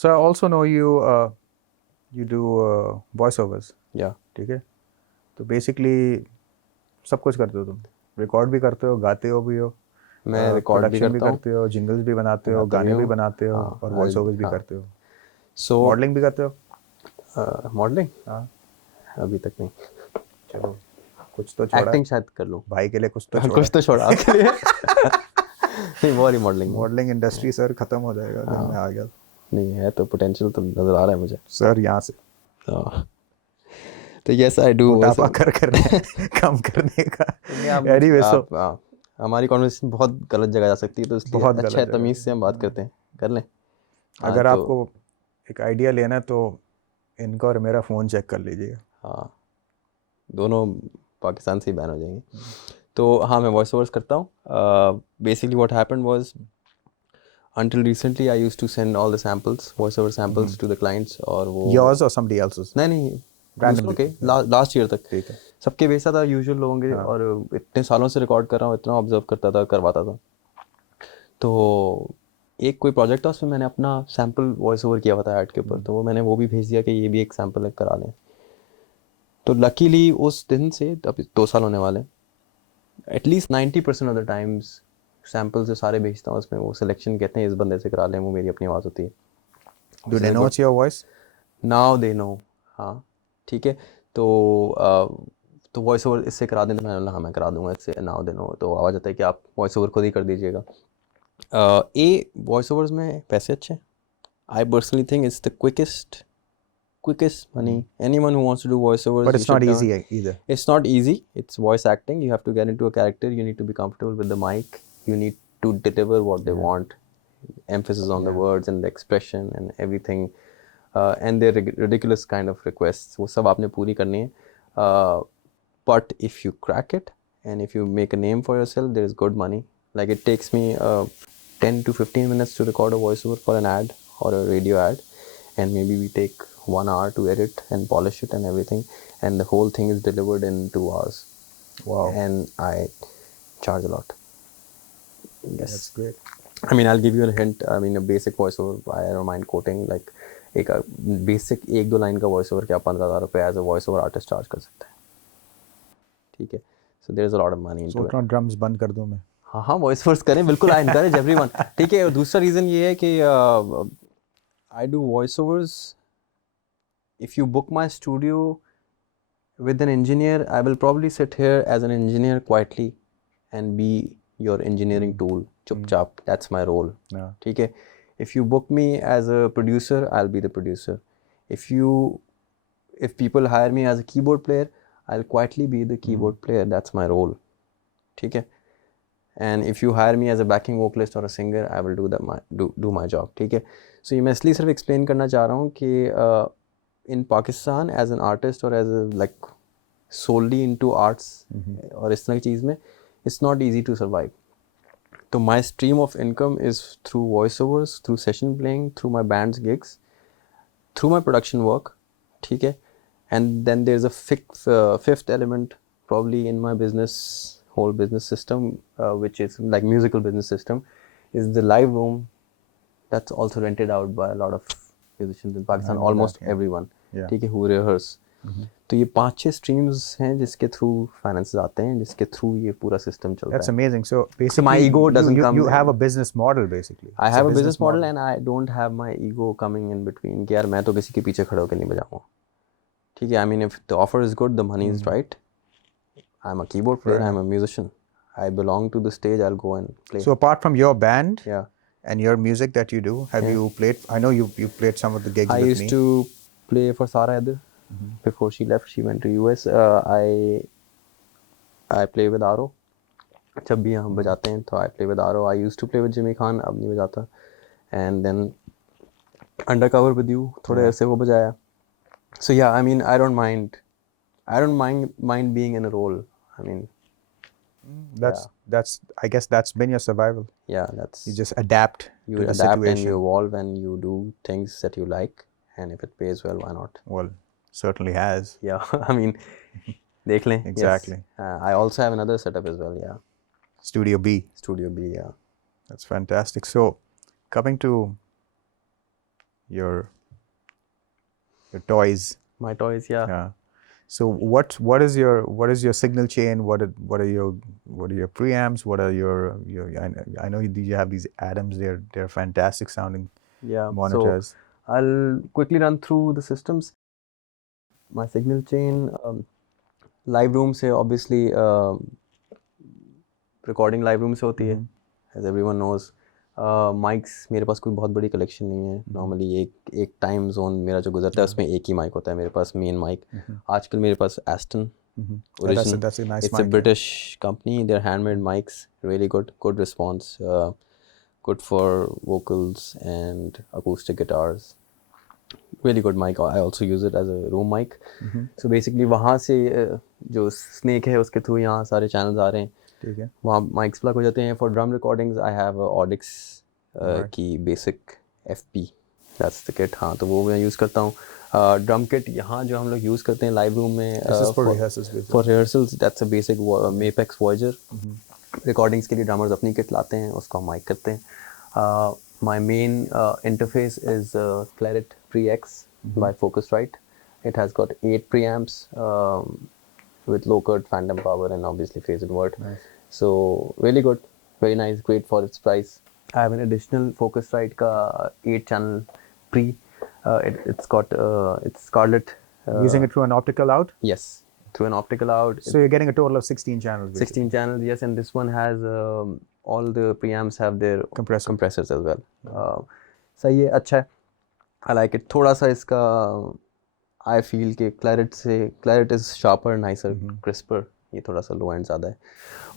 So I also know you do voiceovers. Yeah. ठीक है, तो basically सब कुछ करते हो तुम, रिकॉर्ड भी करते हो, गाते हो भी हो, मैं रिकॉर्ड भी प्रोडक्शन भी करता हूँ, करते हो, जिंगल्स भी बनाते हो, गाता भी गाने भी हूँ। बनाते हो, हाँ, और वॉइस ओवर्स भी हाँ। करते हो, सो मॉडलिंग भी करते हो? मॉडलिंग हाँ, अभी तक नहीं, चलो कुछ तो छोड़ा है, एक्टिंग शायद कर लूँ। भाई के लिए कुछ तो छोड़ा कुछ तो छोड़ा आपके लिए। नहीं, वो वाली मॉडलिंग नहीं। मॉडलिंग इंडस्ट्री सर खत्म हो जाएगा अगर हाँ। मैं आ गया तो। नहीं है तो पोटेंशियल तो नज़र आ रहा है मुझे सर यहाँ से तो यस आई डू मोटापा करने कम करने का। एनीवे सो हमारी कॉन्वर्सेशन बहुत गलत जगह जा सकती है, तो इसलिए बहुत अच्छा है गलत तमीज़ से हम बात करते हैं, कर लें। अगर तो आपको एक आइडिया लेना है तो इनका और मेरा फ़ोन चेक कर लीजिएगा। हाँ, दोनों पाकिस्तान से ही बैन हो जाएंगे। तो हाँ, मैं वॉइस ओवर्स करता हूँ। Basically what happened was until recently I used to send all the samples, voiceover samples to the clients, और वो Yours or somebody else's? नहीं दूसरों के लास्ट ईयर तक ठीक है। सबके भेजता था यूजुअल लोगों के, और इतने सालों से रिकॉर्ड कर रहा हूँ, इतना ऑब्जर्व करता था, करवाता था। तो एक कोई प्रोजेक्ट था, उसमें मैंने अपना सैम्पल वॉइस ओवर किया हुआ था ऐड के ऊपर, तो मैंने वो भी भेज दिया कि ये भी एक सैम्पल करा लें। तो लकीली उस दिन से अभी 2 साल होने वाले, at least 90% of the times sample से सारे भेजता हूँ, उसमें वो सिलेक्शन कहते हैं इस बंदे से करा लें, वो मेरी अपनी आवाज़ होती है। Do they know it's your voice? Now they know. हाँ, ठीक है। तो वॉइस ओवर इससे करा दें, तो मैंने बोला हाँ मैं करा दूंगा इससे, नाउ दे नो। तो आवाज़ आता है कि आप वॉइस ओवर खुद ही कर दीजिएगा। वॉइस ओवर्स में पैसे अच्छे हैं। I personally think it's the quickest money. Anyone who wants to do voiceovers, But you it's should not learn. easy either. It's not easy. It's voice acting. You have to get into a character. You need to be comfortable with the mic. You need to deliver what they want. Emphasis on the words and the expression and everything. And their ridiculous kind of requests. वो सब आपने पूरी करनी है. But if you crack it and if you make a name for yourself, there is good money. Like it takes me 10 to 15 minutes to record a voiceover for an ad or a radio ad. And maybe we take 1 hour to edit and polish it and everything, and the whole thing is delivered in 2 hours. Wow. And I charge a lot. Yes. That's great. I mean, I'll give you a hint. I mean, a basic voiceover, I don't mind quoting, like एक basic 1-2 line का voiceover क्या 15,000 रुपये as a voiceover artist charge कर सकते हैं, ठीक है? So there is a lot of money into it. Drums बंद कर दूं मैं? हाँ, वॉइस ओवर्स करें बिल्कुल, आई एनकरेज एवरीवन, ठीक है? और दूसरा रीज़न ये है कि I do voiceovers. If you book my studio with an engineer, I will probably sit here as an engineer quietly and be your engineering tool. Chup-chap, that's my role. Yeah. ठीक है? If you book me as a producer, I'll be the producer. If people hire me as a keyboard player, I'll quietly be the keyboard player. That's my role. ठीक है? And if you hire me as a backing vocalist or a singer, I will do my job. ठीक है? So ये मैं इसलिए सिर्फ explain करना चाह रहा हूँ कि in Pakistan as an artist or as a like solely into arts और इस तरह की चीज़ में, it's not easy to survive. So my stream of income is through voiceovers, through session playing, through my band's gigs, through my production work, ठीक है? And then there's a fifth element probably in my whole business system, which is like musical business system, is the live room that's also rented out by a lot of musicians in Pakistan, almost everyone, ठीक है, who rehearse. तो ये 5-6 streams हैं जिसके through finances आते हैं, जिसके through ये पूरा system चलता है. That's amazing. So basically, my ego doesn't come. You have a business model basically. I have a business model and I don't have my ego coming in between कि यार मैं तो किसी के पीछे खड़े होकर नहीं बजाऊंगा, ठीक है? I mean, if the offer is good, the money is right. I'm a keyboard player. I'm a musician. I belong to the stage. I'll go and play. So apart from your band, yeah, and your music that you do, have you played? I know you played some of the gigs with me. I used to play for Saad Hayat before she left. She went to US. I play with Aro. जब भी हम बजाते हैं तो I play with Aro. I used to play with Jimmy Khan. अब नहीं बजाता. And then Undercover with you. थोड़े ऐसे वो बजाया. So yeah, I mean, I don't mind being in a role. I mean, that's I guess that's been your survival. Yeah, that's you just adapt to the situation. And you evolve and you do things that you like, and if it pays well, why not? Well, certainly has. Yeah, I mean, देख लें. Exactly. Yes. I also have another setup as well. Yeah. Studio B. Yeah. That's fantastic. So, coming to your toys. My toys, yeah. Yeah. So what is your signal chain? What are your preamps? What are your I know you have these Adams. They're fantastic sounding Yeah, monitors. so I'll quickly run through the systems. My signal chain, live room से obviously recording live room से होती है, as everyone knows. Mics मेरे पास कोई बहुत बड़ी collection नहीं है. Normally एक टाइम जोन मेरा जो गुजरता है उसमें एक ही माइक होता है मेरे पास, मेन माइक. आजकल मेरे पास Aston original. That's a nice It's a mic. British company. They're handmade mics, really good response, good for vocals and acoustic guitars. Really good mic. I also use it as a room mic. So basically वहाँ से जो snake है उसके through यहाँ सारे channels आ रहे हैं. ठीक है. वहाँ mics plug हो जाते हैं. For drum recordings I have a Audix की basic FP. That's the kit. हाँ, तो वो मैं use करता हूँ. Drum kit यहाँ जो हम लोग use करते हैं live room में. This is for rehearsals basically. For rehearsals, that's a basic Mapex Voyager. Recordings के लिए drummers अपनी kit लाते हैं, उसको हम mic करते हैं. My main interface is Claret Pre-X by Focusrite. It has got 8 preamps with low-cut phantom power and obviously phase invert. Nice. So really good, very nice, great for its price. I have an additional Focusrite ka 8-channel pre. It's got it's Scarlett. Using it through an optical out? Yes, through an optical out. So you're getting a total of 16 channels. Basically. 16 channels, yes, and this one has all the preamps have their compressors as well. सही है, अच्छा है. I like it. थोड़ा सा इसका I feel कि Claret is sharper, nicer, crisper. ये थोड़ा सा low end ज़्यादा है.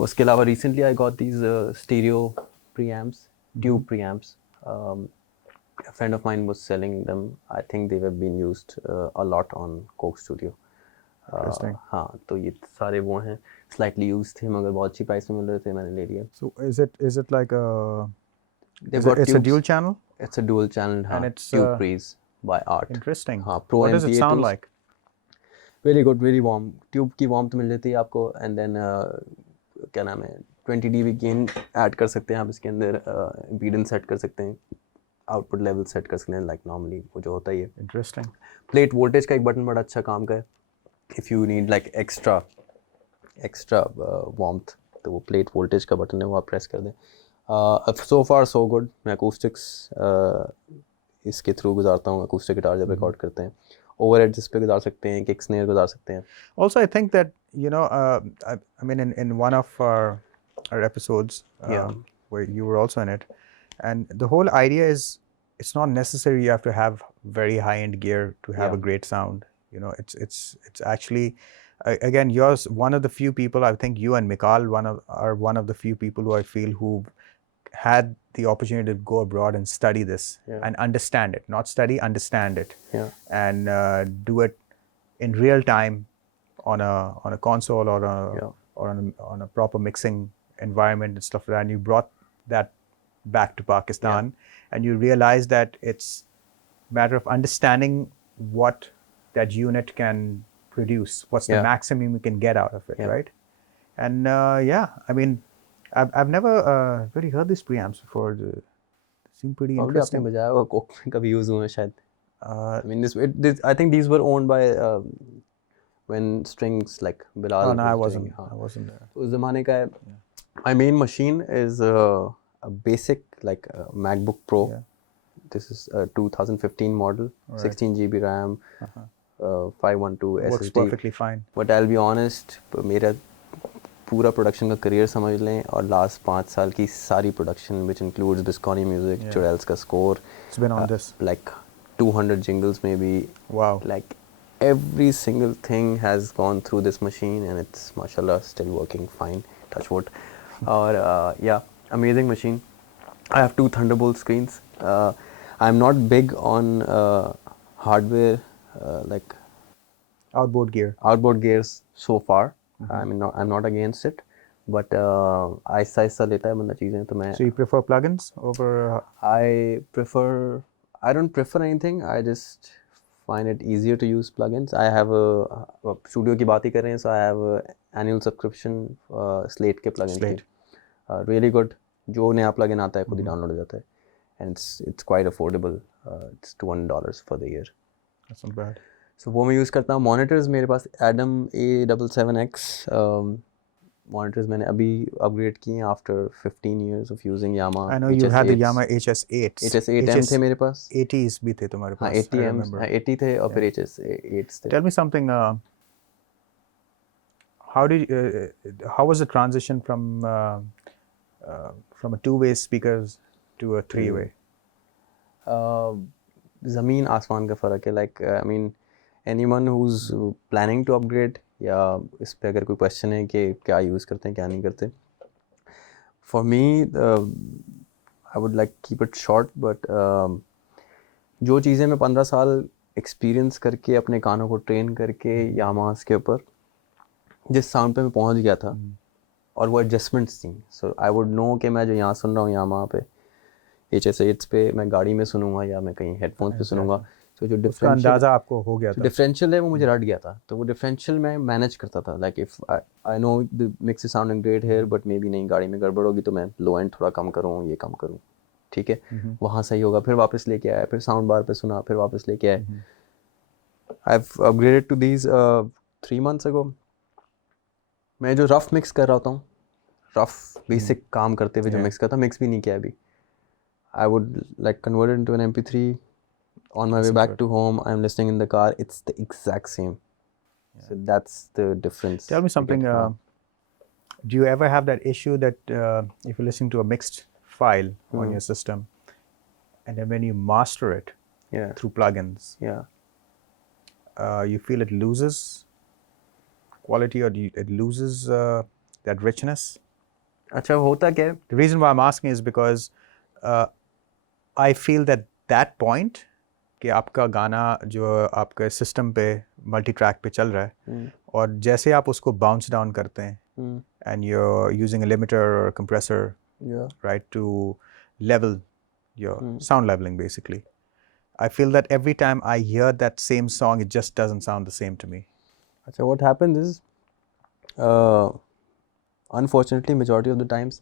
उसके अलावा recently I got these stereo preamps, tube preamps. A friend of mine was selling them. I think they have been used a lot on Coke Studio. हाँ, तो ये सारे वो हैं, slightly used थे मगर बहुत अच्छी प्राइस में मिल रहे थे, मैंने ले लिया. So is it like a it's a dual channel? It's a dual channel, and it's tube pre's by Art. Interesting. हाँ, Pro what does it sound MPA2s. like? Very good, very warm. Tube की warmth मिल जाती है आपको, and then क्या नाम है, 20 dB gain add कर सकते हैं आप इसके अंदर, impedance set कर सकते हैं, output level set कर सकते हैं, like normally वो जो होता ही है. Interesting. Plate voltage का एक button बड़ा अच्छा काम का है. If you need like extra warmth, तो वो plate voltage का button है, वो आप press कर दें. So far so good. मैं acoustics इसके through गुजारता हूँ, acoustic guitar जब record करते हैं. Overheads इस पे गुजार सकते हैं, kick snare गुजार सकते हैं. Also, I think that I mean in one of our episodes where you were also in it, and the whole idea is it's not necessary you have to have very high-end gear to have a great sound. It's actually again, you're one of the few people, I think you and Mikal are one of the few people who I feel who've had the opportunity to go abroad and study this and understand it. Not study, understand it. Yeah. And do it in real time on a console or on a proper mixing environment and stuff like that. And you brought that back to Pakistan and you realize that it's a matter of understanding what that unit can produce, what's the maximum you can get out of it, right? And I mean, I've never really heard these preamps before. They seem pretty interesting. आपने बजाया हुआ Coke में कभी use हुआ है शायद. I mean, I think these were owned by when Strings like Bilal. Oh no, I wasn't there. उस ज़माने का है. My main machine is a basic like MacBook Pro. This is a 2015 model, 16 GB RAM, 512 SSD. Works perfectly fine. But I'll be honest, मेरा पूरा production का career समझ लें और लास्ट 5 साल की सारी production which includes Bisconi Music, Churels का score. It's been on this. Like 200 jingles maybe. Wow. Like every single thing has gone through this machine and it's mashallah still working fine. Touch wood. Or amazing machine. I have 2 Thunderbolt screens. I'm not big on hardware like outboard gears so far. I mean, I'm not against it, but आहिस्ता लेता है बंदा चीज़ें तो मैं. So you prefer plugins over? I don't prefer anything. I just find it easier to use plugins. I have a studio की बात ही कर रहे हैं, so I have a annual subscription Slate के plugins. Slate. Really good. जो नया plugin आता है खुद ही download हो जाता है. and it's quite affordable. It's $200 for the year. That's not bad. So वो मैं यूज़ करता हूँ. Monitors मेरे पास Adam A77X monitors मैंने अभी upgrade किए हैं after 15 years of using Yamaha. I know you had the Yamaha HS8s. HS8M थे मेरे पास. 80s भी थे तुम्हारे हाँ पास. 80Ms, हाँ 80 थे और फिर HS8s थे. Tell me something. How was the transition from a two-way speakers to a three-way? ज़मीन आसमान का फ़र्क है. Like I mean anyone who's planning to upgrade या इस पे अगर कोई question है कि क्या यूज़ करते हैं क्या नहीं करते. For me I would like keep it short, but जो चीज़ें मैं 15 साल एक्सपीरियंस करके अपने कानों को ट्रेन करके यामाहास के ऊपर जिस साउंड पे मैं पहुंच गया था और वो एडजस्टमेंट्स थी. सो आई वुड नो कि मैं जो यहाँ सुन रहा हूँ यामाहा पे HS8s पे मैं गाड़ी में सुनूंगा या मैं कहीं हेडफोन्स पे सुनूंगा. तो जो अंदाज़ा आपको हो गया था. डिफरेंशियल है वो मुझे रट गया था. तो वो डिफरेंशियल मैं मैनेज करता था. Like if I know the mix is sounding great here but may be नहीं गाड़ी में गड़बड़ होगी तो मैं लो एंड थोड़ा कम करूँ ये कम करूँ. ठीक है वहाँ सही होगा. फिर वापस लेके आया फिर साउंड बार पे सुना फिर वापस लेके आए. I have upgraded to these 3 months ago. मैं जो रफ मिक्स कर रहा होता हूँ रफ बेसिक काम करते हुए जो मिक्स करता मिक्स भी नहीं किया अभी. I would like convert it into an MP3 on my way back to home. I'm listening in the car. It's the exact same. So that's the difference. Tell me something. Do you ever have that issue that if you're listening to a mixed file on your system, and then when you master it through plugins, you feel it loses quality or it loses that richness? अच्छा होता क्या है? The reason why I'm asking is because I feel that point कि आपका गाना जो आपके system पे मल्टी ट्रैक पे चल रहा है और जैसे आप उसको बाउंस डाउन करते हैं and you're using a limiter or a compressor right to level your sound leveling basically. I feel that every time I hear that same song it just doesn't sound the same to me. अच्छा what happens is unfortunately majority of the times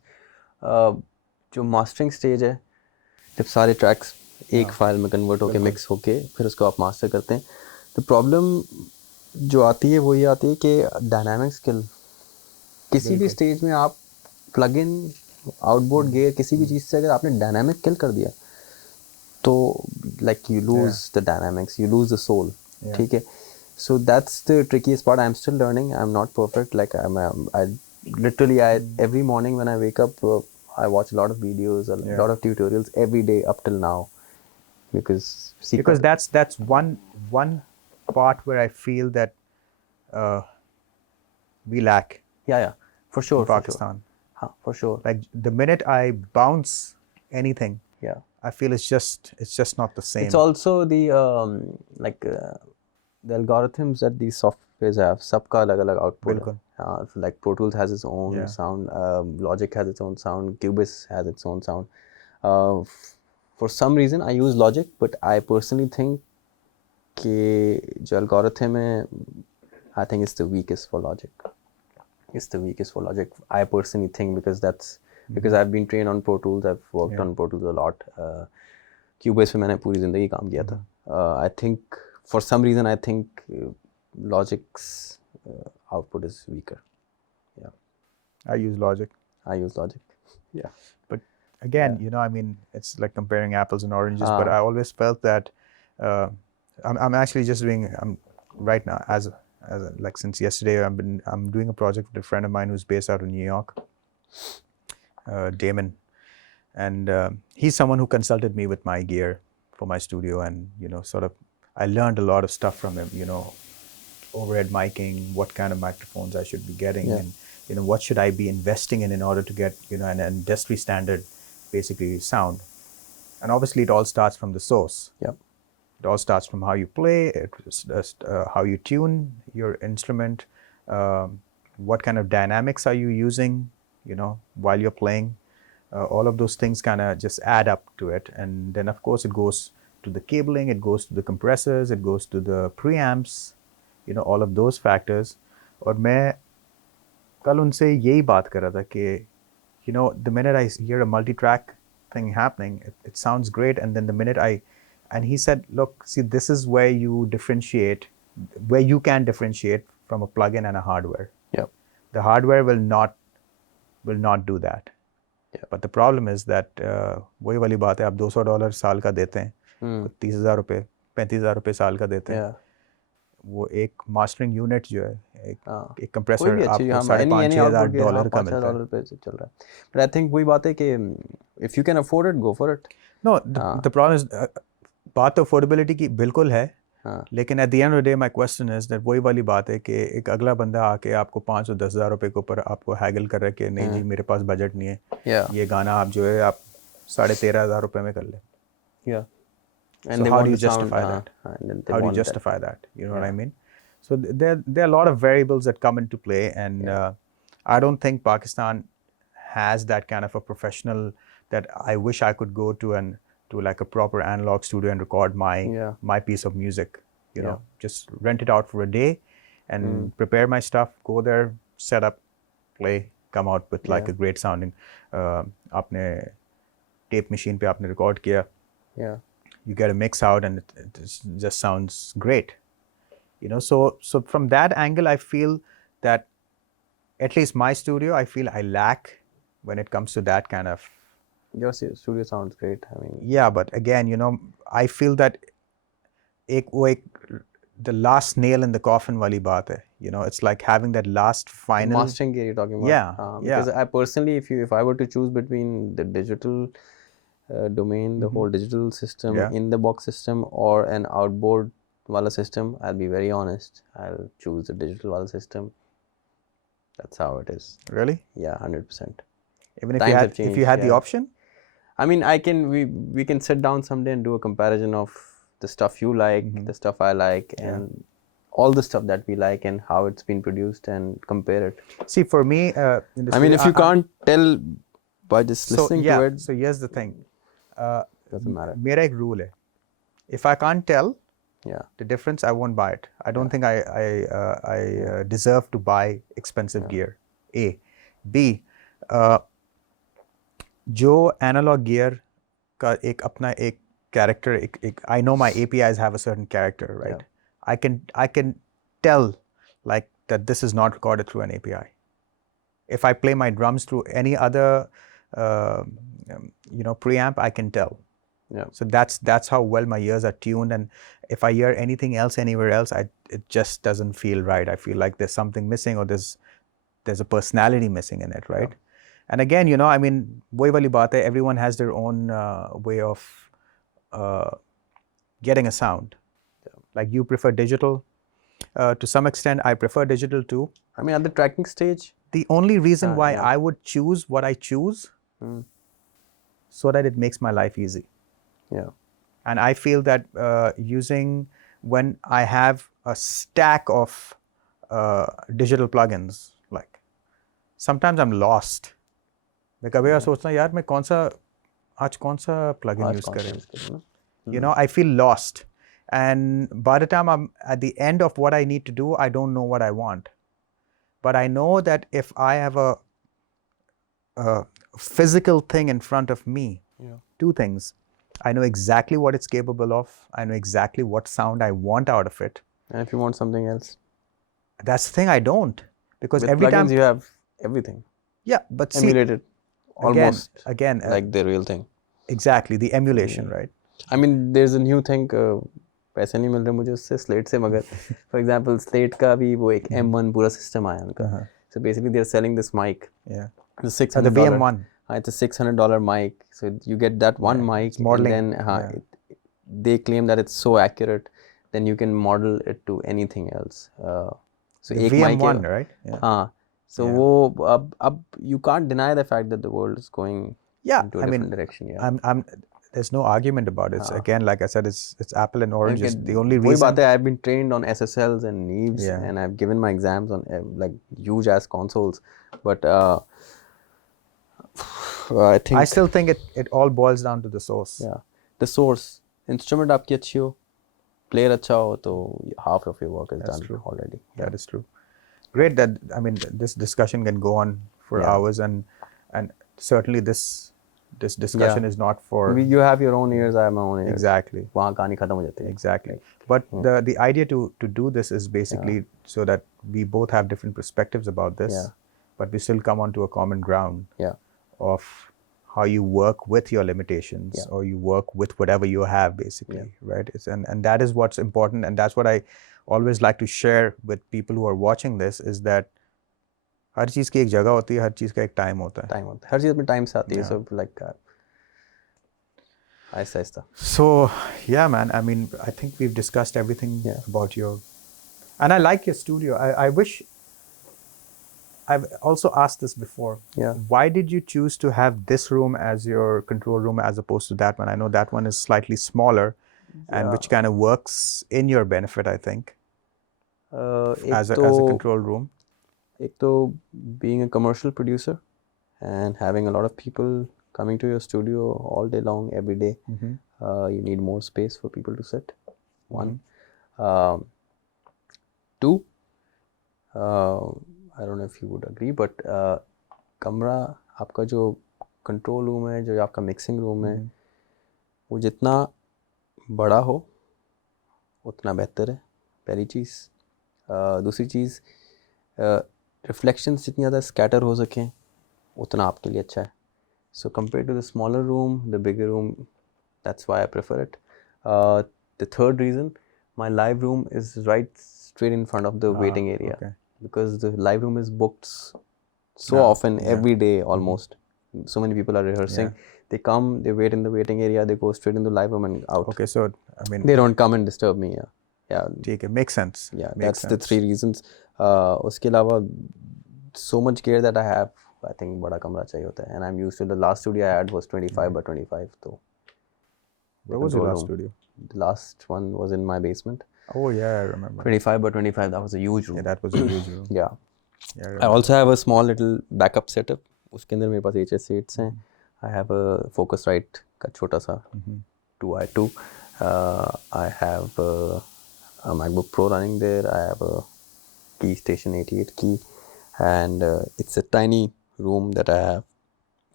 जो mastering stage है जब सारे tracks एक file में convert होके mix होके फिर उसको आप मास्टर करते हैं तो प्रॉब्लम जो आती है वो ये आती है कि डायनामिक स्किल किसी भी स्टेज में आप प्लग इन आउटबोर्ड गियर किसी भी चीज़ से अगर आपने डायनामिक किल कर दिया तो like you lose the dynamics you lose the soul. ठीक है. So that's the trickiest part. I am still learning. I am not perfect. Like I literally every morning when I wake up I watch a lot of videos, lot of tutorials every day up till now because that's one part where I feel that we lack. Yeah, for sure. In Pakistan. For sure. Like the minute I bounce anything, I feel it's just not the same. It's also the the algorithms that these softwares have. सबका अलग-अलग output. बिल्कुल. Like Pro Tools has its own sound, Logic has its own sound, Cubase has its own sound. For some reason I use Logic, but I personally think कि जो algorithm है, I think it's the weakest for Logic. It's the weakest for Logic. I personally think because I've been trained on Pro Tools, I've worked on Pro Tools a lot. Cubase पे मैंने पूरी ज़िंदगी काम किया था. I think for some reason I think Logic's output is weaker. I use Logic. Yeah. But again, I mean, it's like comparing apples and oranges. But I always felt that I'm actually just doing. I'm right now as like since yesterday. I'm doing a project with a friend of mine who's based out of New York, Damon, and he's someone who consulted me with my gear for my studio, and sort of I learned a lot of stuff from him. Overhead miking, what kind of microphones I should be getting, and what should I be investing in order to get an industry standard basically sound. And obviously it all starts from the source. It all starts from how you play, how you tune your instrument, what kind of dynamics are you using while you're playing. All of those things kind of just add up to it, and then of course it goes to the cabling, it goes to the compressors, it goes to the preamps, all of those factors. और मैं कल उनसे यही बात कर रहा था कि the minute I hear a multi-track thing happening. It sounds great, and then the minute and he said, look, see, this is where you differentiate, where you can differentiate from a plugin and a hardware. Yep. The hardware will not do that. Yeah. But the problem is that वही वाली बात है, आप $200 साल का देते हैं, 30,000 रुपए, 35,000 रुपए साल का देते हैं, वो एक मास्टरिंग यूनिट जो है, एक कंप्रेसर आपको $5,500-6,000 का मिलता है. पे चल रहा है. But I think वही बात है कि if you can afford it, go for it. No, the problem is बात तो अफोर्डेबिलिटी की बिल्कुल है, लेकिन at the end of the day my question is that वही वाली बात है कि एक अगला बंदा आके आपको 5-10,000 रुपए के ऊपर आपको हैगल कर रहा है कि नहीं जी मेरे पास बजट नहीं है, ये गाना आप जो है आप 13,500 रुपए में कर ले. Yeah. And so how do you justify that? How do you justify that? You know what I mean? So there are a lot of variables that come into play, and I don't think Pakistan has that kind of a professional that I wish I could go to like a proper analog studio and record my piece of music. You know, just rent it out for a day and prepare my stuff, go there, set up, play, come out with like a great sounding. आपने tape machine पे आपने record किया. Yeah. You get a mix out and it just sounds great, you know. So from that angle, I feel that at least my studio, I feel I lack when it comes to that kind of. Your studio sounds great. I mean. Yeah, but again, you know, I feel that the last nail in the coffin wali baat hai. You know, it's like having that last final. The mastering gear you're talking about. Yeah. Because I personally, if I were to choose between the digital domain, the whole digital system, in the box system, or an outboard wala system, I'll be very honest, I'll choose the digital wala system. That's how it is. Really? Yeah, 100%. Even if you had the option? I mean, we can sit down someday and do a comparison of the stuff you like, the stuff I like, and all the stuff that we like and how it's been produced, and compare it. See, for me, I mean, if you can't tell by just listening to it. So here's the thing. Doesn't matter. मेरा एक rule है. If I can't tell the difference, I won't buy it. I don't think I deserve to buy expensive gear. A. B. जो analog gear का एक अपना एक character, I know my APIs have a certain character, right? I can tell like that this is not recorded through an API. If I play my drums through any other preamp, I can tell. Yeah. So that's how well my ears are tuned, and if I hear anything else anywhere else, it just doesn't feel right. I feel like there's something missing, or there's a personality missing in it, right? Yeah. And again, you know, I mean, wohi wali baat hai, everyone has their own way of getting a sound. Yeah. Like you prefer digital. To some extent, I prefer digital too. I mean, at the tracking stage, the only reason why I would choose what I choose, so that it makes my life easy. Yeah. And I feel that when I have a stack of digital plugins, like sometimes I'm lost. मैं कभी ऐसा सोचता हूँ यार मैं आज कौन सा plugin use करें? You know, I feel lost. And by the time I'm at the end of what I need to do, I don't know what I want. But I know that if I have a physical thing in front of me, two things. I know exactly what it's capable of. I know exactly what sound I want out of it. And if you want something else? That's the thing, I don't. Because with every plugins, time you have everything. Yeah, but emulated. Almost again like the real thing. Exactly, the emulation, right? I mean, there's a new thing. पैसे नहीं मिल रहे मुझे उससे Slate से मगर for example Slate का भी वो एक M1 पूरा system आया उनका. So basically they're selling this mic. Yeah. The $600. The VM1. It's a $600 mic. So you get that one mic, and then they claim that it's so accurate. Then you can model it to anything else. So the VM1, right? Yeah. So वो you can't deny the fact that the world is going into a different direction. Yeah. There's no argument about it. Again, like I said, it's apple and oranges. The only reason I've been trained on SSLs and Neves, and I've given my exams on like huge ass consoles, but I still think it all boils down to the source. Yeah, the source. Instrument आपकी अच्छी हो, player अच्छा हो, तो half of your work is done already. That is true. Great. This discussion can go on for hours, and certainly this this discussion is not for you have your own ears, I have my own ears. exactly वहाँ कहानी खत्म हो जाती है. exactly. But the idea to do this is basically so that we both have different perspectives about this, but we still come onto a common ground of how you work with your limitations or you work with whatever you have basically, right? And that is what's important, and that's what I always like to share with people who are watching this, is that हर चीज़ की एक जगह होती है, हर चीज़ का एक time होता है. हर चीज़ अपने टाइम से आती है. So like Aahista Aahista. So yeah, man, I mean, I think we've discussed everything about your, and I like your studio. I wish, I've also asked this before. Why did you choose to have this room as your control room as opposed to that one? I know that one is slightly smaller, and which kind of works in your benefit, I think, as a control room. एक तो being a commercial producer and having a lot of people coming to your studio all day long, every day, you need more space for people to sit. One. Two, I don't know if you would agree, but कमरा आपका जो control room है, जो आपका mixing room है, वो जितना बड़ा हो उतना बेहतर है. पहली चीज़. दूसरी चीज़, रिफ्लेक्शंस जितनी ज़्यादा स्कैटर हो सकें उतना आपके लिए अच्छा है. So compare to the smaller room, the bigger room, that's why I prefer it. The third reason, my live room is right straight in front of the waiting area, because the live room is booked so often, every day almost. So many people are rehearsing. They come, they wait in the waiting area, they go straight in the live room and out. Okay, so I mean, they don't come and disturb me. ठीक है, makes sense. That's the three reasons. उसके अलावा so much gear that I have, I think बड़ा कमरा चाहिए होता है. And I'm used to, the last studio I had was 25 by 25. So where was your last studio? The last one was in my basement. Oh yeah, I remember. 25 by 25, that was a huge room. Yeah, that was a huge room. I also have a small little backup setup. उसके अंदर मेरे पास HS8s हैं. I have a Focusrite का छोटा सा 2i2. I have a MacBook Pro running there. I have a Keystation 88 key, and it's a tiny room that I have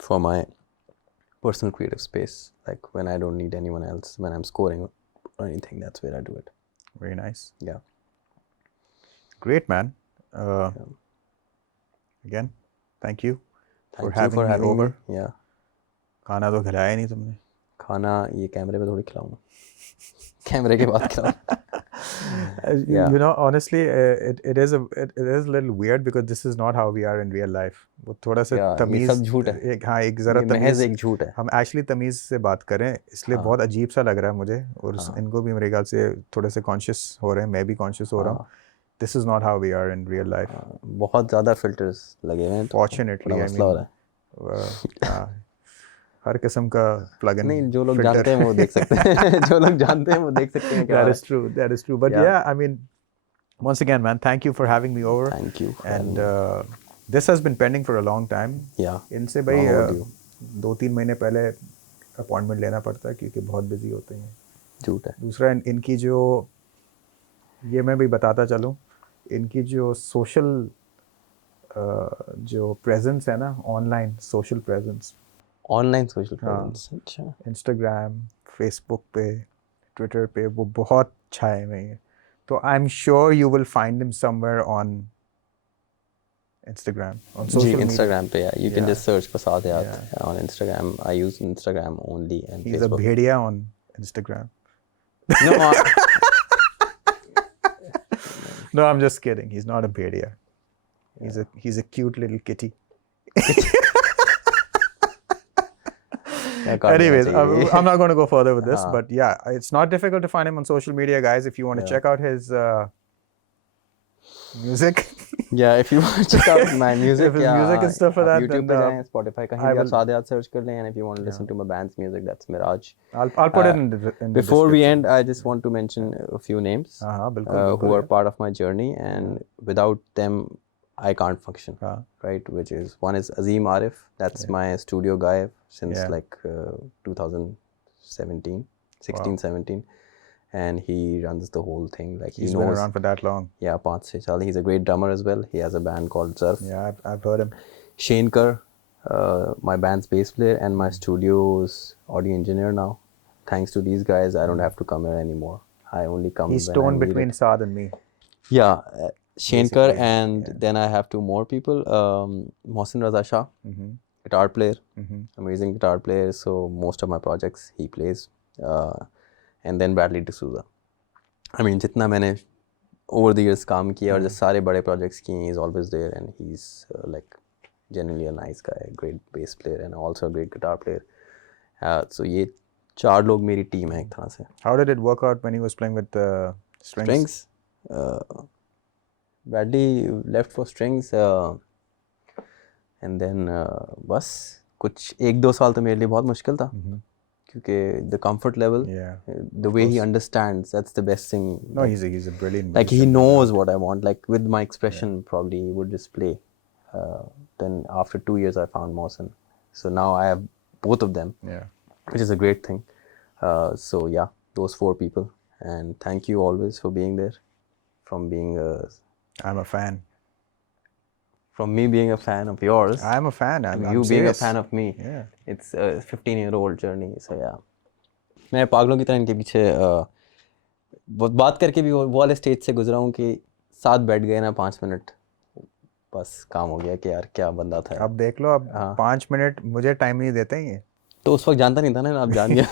for my personal creative space. Like when I don't need anyone else, when I'm scoring or anything, that's where I do it. Very nice. Yeah. Great, man. Again, thank you for having me over. Yeah. खाना तो खिलाया नहीं तुमने. खाना ये कैमरे पे थोड़ी खिलाऊंगा. कैमरे के बाद खिलाऊंगा. You know, honestly, it is a little weird because this is not how we are in real life. वो थोड़ा सा तमीज़, ये सब झूठ है. हाँ, एक ज़रा महज एक झूठ है. हम एक्चुअली तमीज़ से बात करें, इसलिए बहुत अजीब सा लग रहा है मुझे, और इनको भी मेरे ख्याल से थोड़े से कॉन्शियस हो रहे हैं, मैं भी कॉन्शियस हो रहा हूँ. This is not how we are in real life. बहुत ज़्यादा फिल्टर्स लगे हुए हैं. Fortunately, I mean, हर किस्म का प्लगइन. नहीं, जो लोग जानते हैं वो देख सकते हैं. जो लोग जानते हैं वो देख सकते हैं. That is true. That is true. But yeah, I mean, once again, man, thank you for having me over. Thank you. And this has been pending for a long time. Yeah. इनसे भाई 2-3 महीने पहले appointment लेना पड़ता है क्योंकि बहुत busy होते हैं. झूठ है. दूसरा, इनकी जो, ये मैं भी बताता चलूँ, इनकी जो सोशल जो प्रेजेंस है ना, ऑनलाइन सोशल प्रेजेंस, अच्छा, इंस्टाग्राम, फेसबुक पे, ट्विटर पे, वो बहुत छाए हुए हैं. तो I am sure you will find them somewhere on Instagram, on social media. Instagram पे, you can just search for Saad Hayat on Instagram. I use Instagram only and He's Facebook. a bhediya on Instagram. No, no, I'm just kidding. He's not a bhediya. He's a cute little kitty. Anyways, I'm not going to go further with this, but yeah, it's not difficult to find him on social media, guys. If you want to check out his music. Yeah, if you want to check out my music, if his music and stuff like that, YouTube पे जाएं, Spotify कहीं भी आप साद हयात search कर लें, and if you want to listen to my band's music, that's Miraj. I'll put it in the Before we end, I just want to mention a few names bilkul, who are part of my journey, and without them, I can't function. Right? Which is, one is Azim Arif. That's my studio guy since like 2017, 16-17. And he runs the whole thing. Like he's been around for that long. Yeah, 5-6 saal. He's a great drummer as well. He has a band called Zarf. Yeah, I've heard him. Shankar, my band's bass player and my studio's audio engineer now. Thanks to these guys, I don't have to come here anymore. I only come He's when I torn need between it. Saad and me. Yeah, Shankar, Basically, and yeah. then I have two more people. Mohsin Raza Shah, guitar player, amazing guitar player. So most of my projects he plays. And then Bradley D'Souza. I mean, जितना मैंने over the years काम किया और जो सारे बड़े projects किए, he's always there and he's like genuinely a nice guy, great bass player and also a great guitar player. So ये चार लोग मेरी team है एक तरह से. How did it work out when he was playing with the strings? Bradley left for strings and then बस कुछ एक दो साल तो मेरे लिए बहुत मुश्किल था क्योंकि the comfort level, the way he understands, that's the best thing. No, he's a brilliant like he musician, knows what I want. Like with my expression, probably he would just play. Then after 2 years, I found Mohsen. So now I have both of them, which is a great thing. So yeah, those 4 people. And thank you always for being there. From being I'm a fan. From me being a fan of yours. I'm a fan. I'm you being serious. a fan of me. Yeah. It's a 15-year-old journey. So yeah. मैं पागलों की तरह इनके पीछे बात करके भी वो वाले स्टेज से गुजरा हूँ कि साथ बैठ गए ना 5 मिनट, बस काम हो गया कि यार क्या बंदा था. अब देख लो, अब 5 मिनट मुझे टाइम नहीं देते हैं ये. तो उस वक्त जानता नहीं था ना, आप जान गया.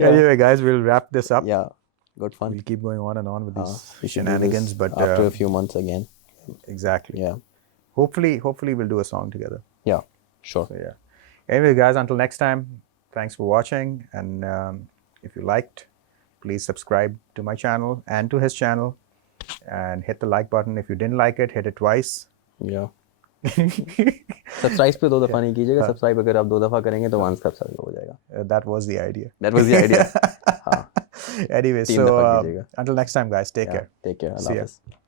Anyway, guys, we'll wrap this up. Yeah, good fun. We'll keep going on and on with these shenanigans, but after a few months again. Exactly. Yeah. Hopefully we'll do a song together. Yeah, sure. So, yeah. Anyway, guys, until next time, thanks for watching. And if you liked, please subscribe to my channel and to his channel. And hit the like button. If you didn't like it, hit it twice. Yeah. Subscribe पे 2 दफ़ा नहीं कीजिएगा. Subscribe अगर आप 2 दफ़ा करेंगे तो 1 subscribe हो जाएगा. That was the idea. That was the idea. हाँ. Anyway, 3 so दफ़ा कीजिएगा. until next time, guys, take care. Take care. See ya. Allah Hafiz.